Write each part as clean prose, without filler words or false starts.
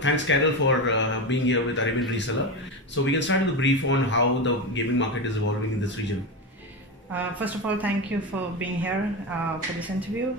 Thanks, Carol, for being here with Arabian Reseller. So we can start with a brief on how the gaming market is evolving in this region. First of all, thank you for being here for this interview.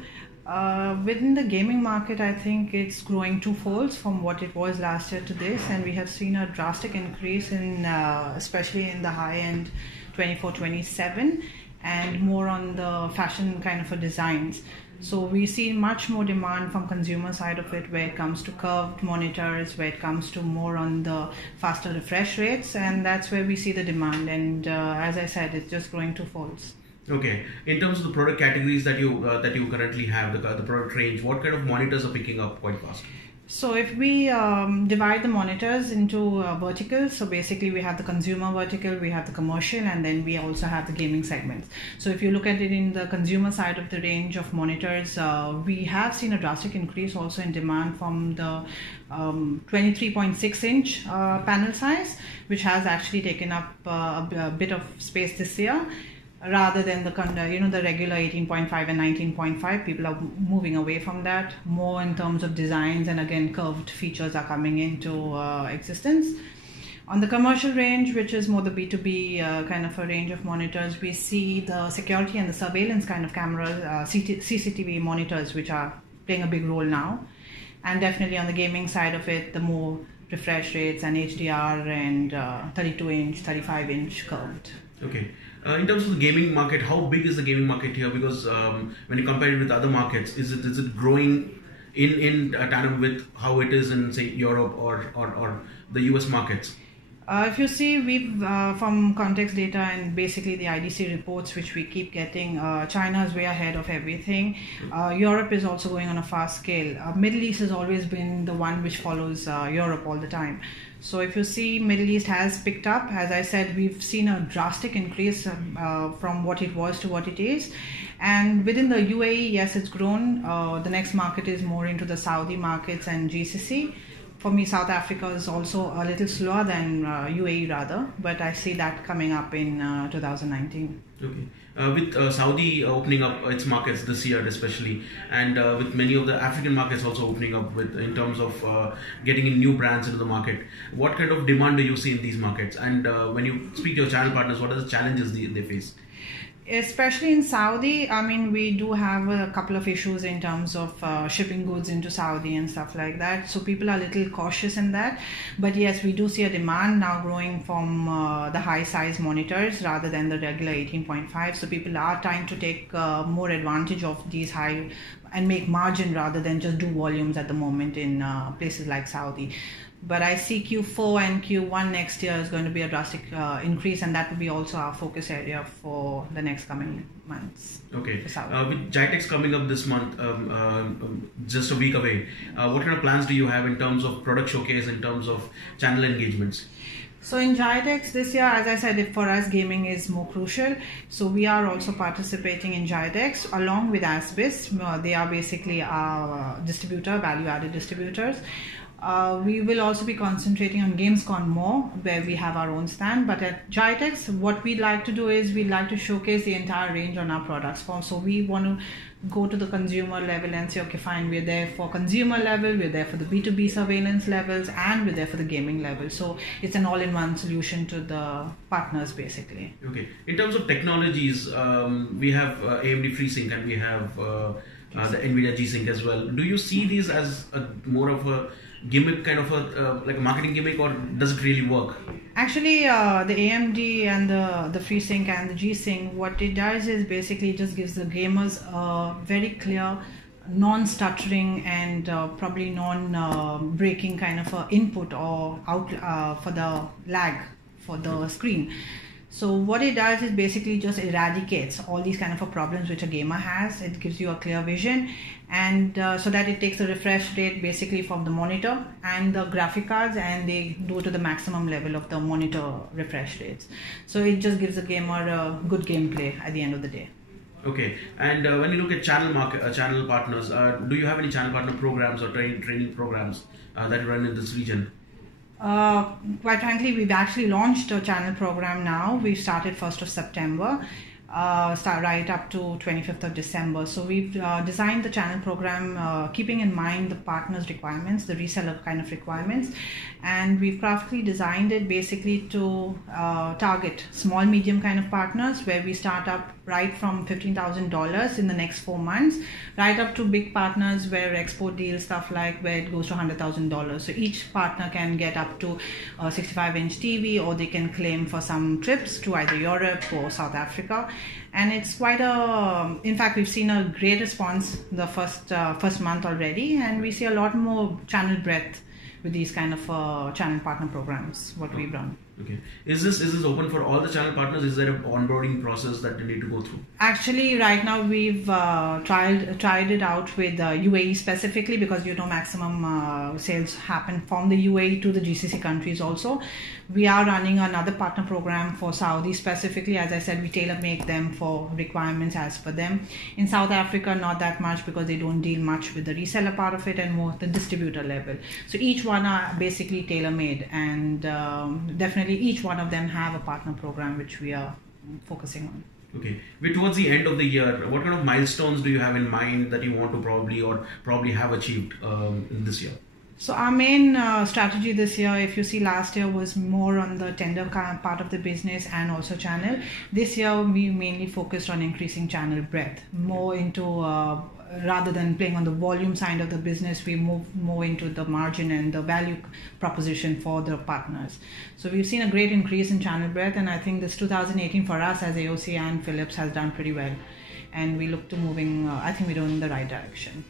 Within the gaming market, I think it's growing twofold from what it was last year to this, and we have seen a drastic increase in, especially in the high-end 24-27, and more on the fashion kind of designs. So we see much more demand from consumer side of it, where it comes to curved monitors, where it comes to more on the faster refresh rates, and that's where we see the demand. And as I said, it's just growing twofold. Okay. In terms of the product categories that you currently have, the product range, what kind of monitors are picking up quite fast? So if we divide the monitors into verticals, so basically we have the consumer vertical, we have the commercial, and then we also have the gaming segments. So if you look at it in the consumer side of the range of monitors, we have seen a drastic increase also in demand from the 23.6 inch panel size, which has actually taken up a bit of space this year. Rather than the regular 18.5 and 19.5, people are moving away from that more in terms of designs, and again curved features are coming into existence. On the commercial range, which is more the B2B kind of a range of monitors, we see the security and the surveillance kind of cameras, CCTV monitors, which are playing a big role now. And definitely on the gaming side of it, the more refresh rates and HDR and 32 inch, 35 inch curved. Okay. In terms of the gaming market, how big is the gaming market here? Because when you compare it with other markets, is it growing in tandem with how it is in, say, Europe or the US markets? If you see, we've from context data and basically the IDC reports which we keep getting, China is way ahead of everything. Europe is also going on a fast scale. Middle East has always been the one which follows Europe all the time. So if you see, Middle East has picked up. As I said, we've seen a drastic increase from what it was to what it is. And within the UAE, yes, it's grown. The next market is more into the Saudi markets and GCC. For me, South Africa is also a little slower than UAE rather, but I see that coming up in 2019. Okay. With Saudi opening up its markets this year especially, and with many of the African markets also opening up in terms of getting in new brands into the market, what kind of demand do you see in these markets? And when you speak to your channel partners, what are the challenges they face? Especially in Saudi, I mean, we do have a couple of issues in terms of shipping goods into Saudi and stuff like that. So people are a little cautious in that. But yes, we do see a demand now growing from the high size monitors rather than the regular 18.5. So people are trying to take more advantage of these high and make margin rather than just do volumes at the moment in places like Saudi. But I see Q4 and Q1 next year is going to be a drastic increase, and that will be also our focus area for the next coming months. Okay. With GITEX coming up this month, just a week away, what kind of plans do you have in terms of product showcase, in terms of channel engagements? So in GITEX this year, as I said, for us gaming is more crucial. So we are also participating in GITEX along with ASBIS. They are basically our distributor, value-added distributors. We will also be concentrating on Gamescom more, where we have our own stand. But at GITEX, what we'd like to do is we'd like to showcase the entire range on our products. So we want to go to the consumer level and say, okay, fine, we're there for consumer level, we're there for the B2B surveillance levels, and we're there for the gaming level. So it's an all-in-one solution to the partners, basically. Okay. In terms of technologies, we have AMD FreeSync and we have the NVIDIA G-Sync as well. Do you see these as more of a gimmick, kind of like a marketing gimmick, or does it really work? Actually, the AMD and the FreeSync and the G-Sync, what it does is basically just gives the gamers a very clear, non-stuttering and probably non-breaking kind of input or out for the lag for the screen. So what it does is basically just eradicates all these kind of problems which a gamer has. It gives you a clear vision, and so that it takes the refresh rate basically from the monitor and the graphic cards, and they do to the maximum level of the monitor refresh rates. So it just gives the gamer a good gameplay at the end of the day. Okay, and when you look at channel partners, do you have any channel partner programs or training programs that run in this region? Quite frankly, we've actually launched a channel program now. We started 1st of September. start right up to 25th of December. So we've designed the channel program keeping in mind the partner's requirements, the reseller kind of requirements, and we've craftily designed it basically to target small, medium kind of partners, where we start up right from $15,000 in the next 4 months, right up to big partners where export deals, stuff like where it goes to $100,000. So each partner can get up to a 65-inch TV, or they can claim for some trips to either Europe or South Africa. And it's quite in fact, we've seen a great response the first month already, and we see a lot more channel breadth with these kind of channel partner programs, what we've run. Okay. Is this open for all the channel partners? Is there an onboarding process that they need to go through? Actually, right now we've tried it out with UAE specifically, because maximum sales happen from the UAE to the GCC countries also. We are running another partner program for Saudi specifically. As I said, we tailor make them for requirements as per them. In South Africa, not that much, because they don't deal much with the reseller part of it and more the distributor level. So each one are basically tailor made, and definitely each one of them have a partner program which we are focusing on. Okay. We're towards the end of the year. What kind of milestones do you have in mind that you want to probably have achieved in this year? So our main strategy this year, if you see, last year was more on the tender part of the business and also channel. This year we mainly focused on increasing channel breadth, more into rather than playing on the volume side of the business, we move more into the margin and the value proposition for the partners. So we've seen a great increase in channel breadth, and I think this 2018 for us as AOC and Philips has done pretty well. And we look to moving, I think we're doing in the right direction.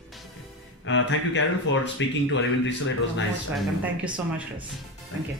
Thank you, Karen, for speaking to Arabian Reseller. It was nice. Most welcome. Thank you so much, Chris. Thank you.